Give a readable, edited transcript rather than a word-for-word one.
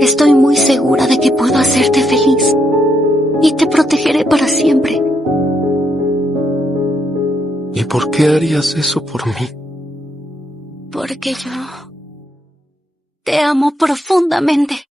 Estoy muy segura de que puedo hacerte feliz y te protegeré para siempre. ¿Y por qué harías eso por mí? Porque yo te amo profundamente.